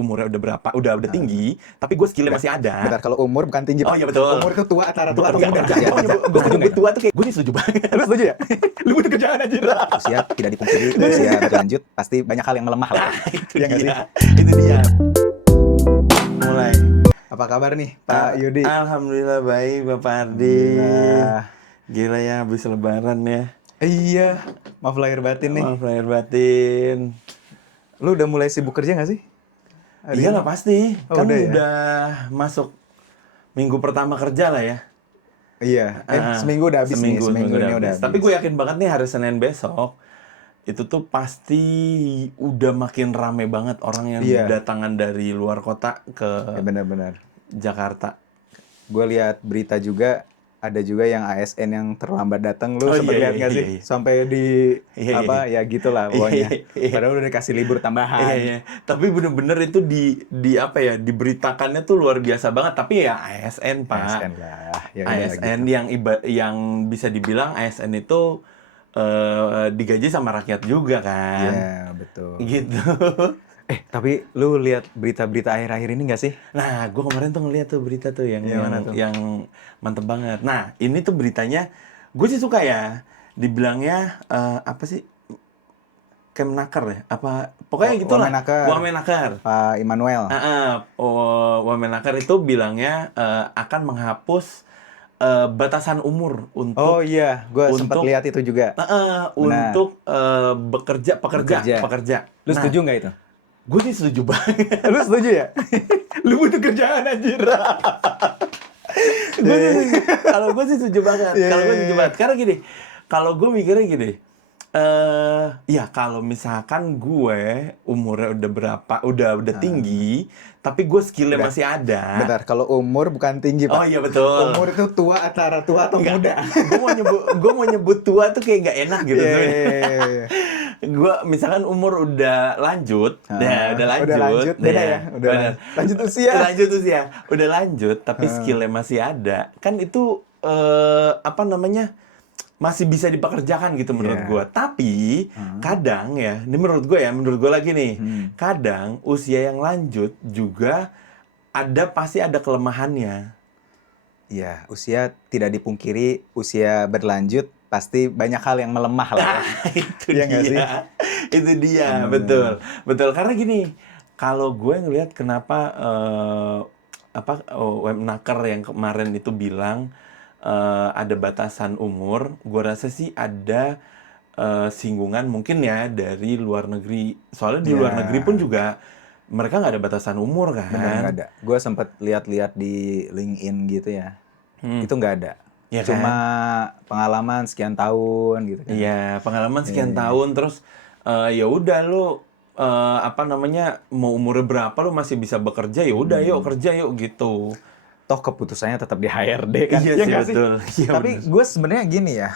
umurnya udah berapa, udah tinggi, tapi gue skillnya masih ada. Bentar, kalau umur bukan tinggi, Oh Pak. iya betul. Umur itu tua, antara tua atau muda. Gue nyebut tua tuh kayak gue sih setuju banget. Lu setuju ya? Lu butuh kerjaan aja. Usia tidak dipungkiri, usia berlanjut pasti banyak hal yang melemah lah. Itu Iya nggak sih? dia. Itu dia. Mulai. Apa kabar nih, Pak Yudi? Alhamdulillah baik, Bapak Ardi. Alhamdulillah. Gila ya, habis lebaran ya. Iya, maaf lahir batin nih. Maaf lahir batin. Lu udah mulai sibuk kerja nggak sih? Iya lah pasti. Oh, Kan udah ya? udah masuk minggu pertama kerja lah ya. Iya, seminggu udah habis nih, seminggu ini udah habis. Tapi gue yakin banget nih hari Senin besok itu tuh pasti udah makin rame banget orang yang Iya. datangan dari luar kota ke Ya, benar-benar. Jakarta. Gue lihat berita juga, ada juga yang ASN yang terlambat datang. Lu Oh, sempat iya, lihat nggak iya, sih? iya. Sampai di Iya, apa ya gitulah pokoknya. Iya, iya. Padahal udah dikasih libur tambahan. Iya, iya. Tapi bener-bener itu di apa ya, diberitakannya tuh luar biasa banget. Tapi ya ASN, Pak. ASN lah. Ya, udah ASN gitu. yang bisa dibilang ASN itu digaji sama rakyat juga kan. Iya, betul. Gitu. Tapi lu lihat berita-berita akhir-akhir ini nggak sih? Nah, gue kemarin tuh ngeliat tuh berita tuh yang Mana tuh? yang mantep banget. Nah, ini tuh beritanya, gue sih suka ya. Dibilangnya apa sih? Kemnaker ya? Apa? Pokoknya Oh, gitulah. Wamenaker. Wamenaker. Pak Immanuel. Wamenaker itu bilangnya akan menghapus batasan umur untuk Oh iya, gue sempat untuk- lihat itu juga. untuk pekerja. Lu setuju nggak itu? Gue sih setuju banget. Lu setuju ya? Lu butuh kerjaan anjir. Kalau gue sih setuju banget. Iya, Kalau gue iya, setuju iya. banget. Karena gini, kalau gue mikirnya gini, ya kalau misalkan gue umurnya udah berapa, udah tinggi, tapi gue skillnya Udah. masih ada. Bentar, kalau umur bukan tinggi, Pak. Oh iya betul. Umur itu tua, antara tua atau muda. Gue mau nyebut tua tuh kayak nggak enak gitu. Iya, sebenarnya. iya, iya, iya. Gue misalkan umur udah lanjut, udah lanjut, beda ya, udah lanjut usia. lanjut usia, udah lanjut, tapi skillnya masih ada, kan itu apa namanya masih bisa dipekerjakan gitu menurut Iya. gue. Tapi kadang ya, ini menurut gue lagi nih, kadang usia yang lanjut juga pasti ada kelemahannya. Iya, usia tidak dipungkiri, usia berlanjut pasti banyak hal yang melemah lah. Ya. Itu Iya nggak sih? Itu dia, betul. Karena gini, kalau gue ngelihat kenapa Wamenaker yang kemarin itu bilang ada batasan umur, gue rasa sih ada singgungan mungkin ya dari luar negeri. Soalnya di Iya. luar negeri pun juga mereka nggak ada batasan umur kan. Benar nggak ada. Gue sempat lihat-lihat di LinkedIn gitu ya. Itu nggak ada. Ya kan? Cuma pengalaman sekian tahun gitu kan. Iya, pengalaman sekian tahun terus ya udah lu apa namanya mau umurnya berapa lu masih bisa bekerja ya udah yuk kerja yuk gitu. Toh keputusannya tetap di HRD kan. Iya Ya sih, nggak betul. Iya, Tapi gue sebenarnya gini ya,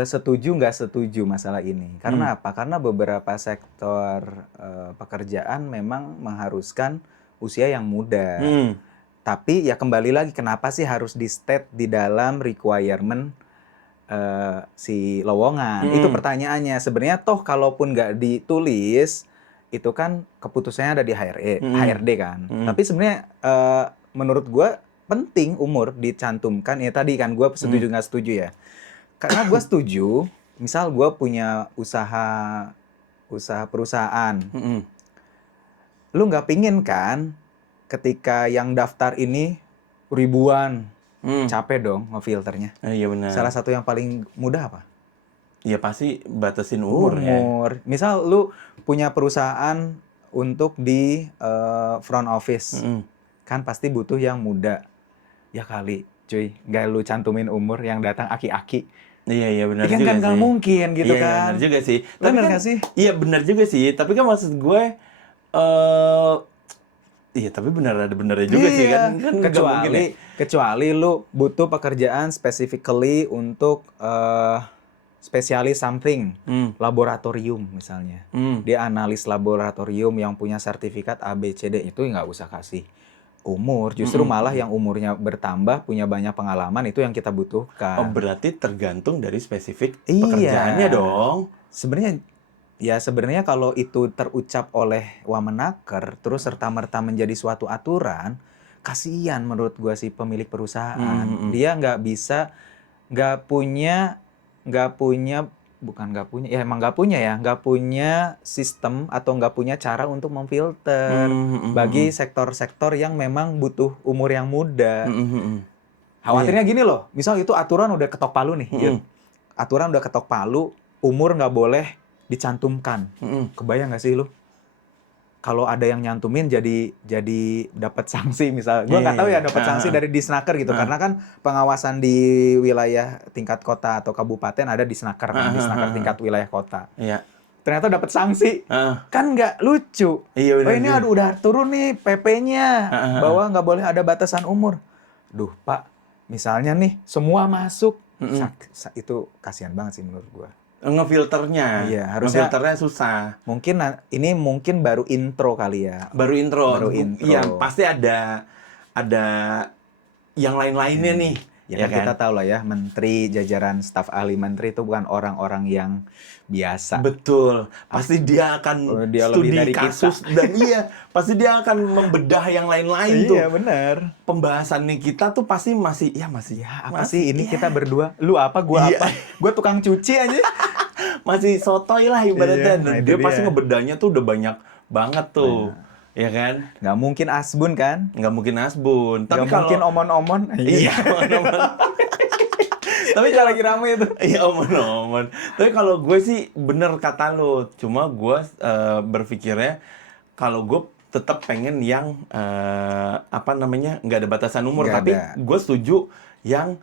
setuju nggak setuju masalah ini. Karena apa? Karena beberapa sektor pekerjaan memang mengharuskan usia yang muda. Tapi ya kembali lagi, kenapa sih harus di-state di dalam requirement si lowongan? Itu pertanyaannya. Sebenarnya toh kalaupun nggak ditulis, itu kan keputusannya ada di HRD kan. Tapi sebenarnya menurut gue penting umur dicantumkan. Ya tadi kan gue setuju nggak setuju ya. Karena gue setuju, misal gue punya usaha perusahaan. Lu nggak pingin kan ketika yang daftar ini ribuan, capek dong ngefilternya. Iya benar. Salah satu yang paling mudah apa? Ya pasti batasin umur ya. Misal lu punya perusahaan untuk di front office, kan pasti butuh yang muda. Ya kali, cuy, nggak lu cantumin umur yang datang aki-aki. Iya benar Kan juga kan sih. nggak mungkin gitu Iya, kan. benar juga sih. Benar kan, nggak sih? Iya benar juga sih. Tapi kan maksud gue iya tapi ada benernya juga sih kan. Kan nggak mungkin ya. Kecuali lu butuh pekerjaan specifically untuk spesialis something, laboratorium misalnya. Dia analis laboratorium yang punya sertifikat ABCD, itu nggak usah kasih umur. Justru malah yang umurnya bertambah, punya banyak pengalaman, itu yang kita butuhkan. Oh berarti tergantung dari spesifik Iya. pekerjaannya dong. Sebenarnya Ya sebenarnya kalau itu terucap oleh Wamenaker terus serta-merta menjadi suatu aturan, kasihan menurut gua si pemilik perusahaan. Dia nggak punya nggak punya bukan nggak punya ya emang nggak punya ya nggak punya sistem atau nggak punya cara untuk memfilter bagi sektor-sektor yang memang butuh umur yang muda. Khawatirnya gini loh, misal itu aturan udah ketok palu nih, Yud. Aturan udah ketok palu, umur nggak boleh dicantumkan. Kebayang nggak sih lu? Kalau ada yang nyantumin jadi dapat sanksi misal. Gua nggak tahu ya dapat sanksi dari Disnaker gitu karena kan pengawasan di wilayah tingkat kota atau kabupaten ada Disnaker kan, Disnaker tingkat wilayah kota. Iya. Ternyata dapat sanksi. Kan nggak lucu. Iya, oh ini aduh udah turun nih PP-nya bahwa nggak boleh ada batasan umur. Duh, Pak, misalnya nih semua masuk. Itu kasihan banget sih menurut gua. Ngefilternya. Iya, harusnya ngefilternya susah. Ini mungkin baru intro kali ya. Baru intro. Iya, Intro. pasti ada yang lain-lainnya nih. Ya kan kita tahu lah ya, menteri, jajaran staf ahli menteri itu bukan orang-orang yang biasa. Betul. Pasti dia akan Dia lebih studi dari kasus dan pasti dia akan membedah yang lain-lain tuh. Iya, benar. Pembahasannya kita tuh pasti masih Apa sih ini kita berdua? Lu apa, gua apa? Gua tukang cuci aja. masih sotoy lah ibaratnya. Iya, nah Dan itu dia pasti dia. ngebedahnya tuh udah banyak banget tuh. Ya kan? Nggak mungkin asbun kan? Nggak mungkin asbun. Tapi Nggak mungkin omon-omon. Iya, omon-omon. Tapi kalau lagi rame itu. Iya, omon-omon. Tapi kalau gue sih bener kata lo. Cuma gue berpikirnya kalau gue tetap pengen yang nggak ada batasan umur. Nggak Tapi ada. gue setuju yang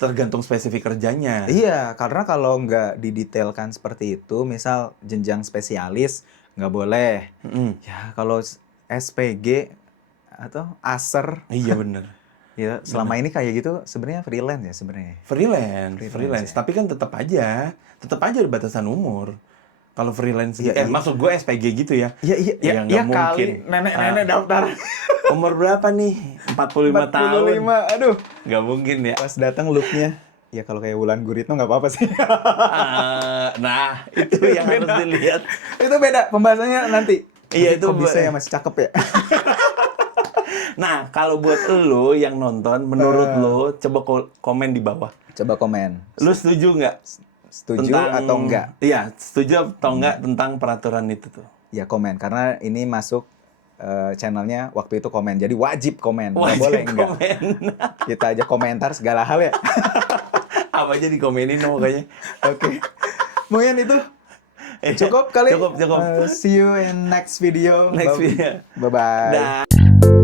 tergantung spesifik kerjanya. Iya, karena kalau nggak didetailkan seperti itu, misal jenjang spesialis nggak boleh. Ya kalau SPG atau ASER, Iya bener. ya selama ini kayak gitu sebenarnya freelance ya sebenarnya. Freelance. Tapi kan tetap aja ada batasan umur. Kalau freelance, maksud gue SPG gitu ya. Iya, nggak mungkin. kali nenek-nenek daftar. Umur berapa nih? 45 tahun. 45, aduh. Nggak mungkin ya. Pas datang looknya, ya kalau kayak Wulan Guritno nggak apa-apa sih. Nah, itu yang harus dilihat. Itu beda pembahasannya nanti. Iya, itu kok bisa ya masih cakep ya. Nah, kalau buat lo yang nonton, menurut lo, coba komen di bawah. Coba komen. Lo setuju nggak? Setuju atau enggak? Iya, setuju atau enggak tentang peraturan itu tuh? Ya komen, karena ini masuk channelnya waktu itu komen. Jadi wajib komen, nggak Wajib boleh enggak. komen. Kita aja komentar segala hal ya. Apa aja dikomenin pokoknya. Oke. Mungkin itu cukup kali. Cukup. See you in next video. Next video. Bye-bye. Dah.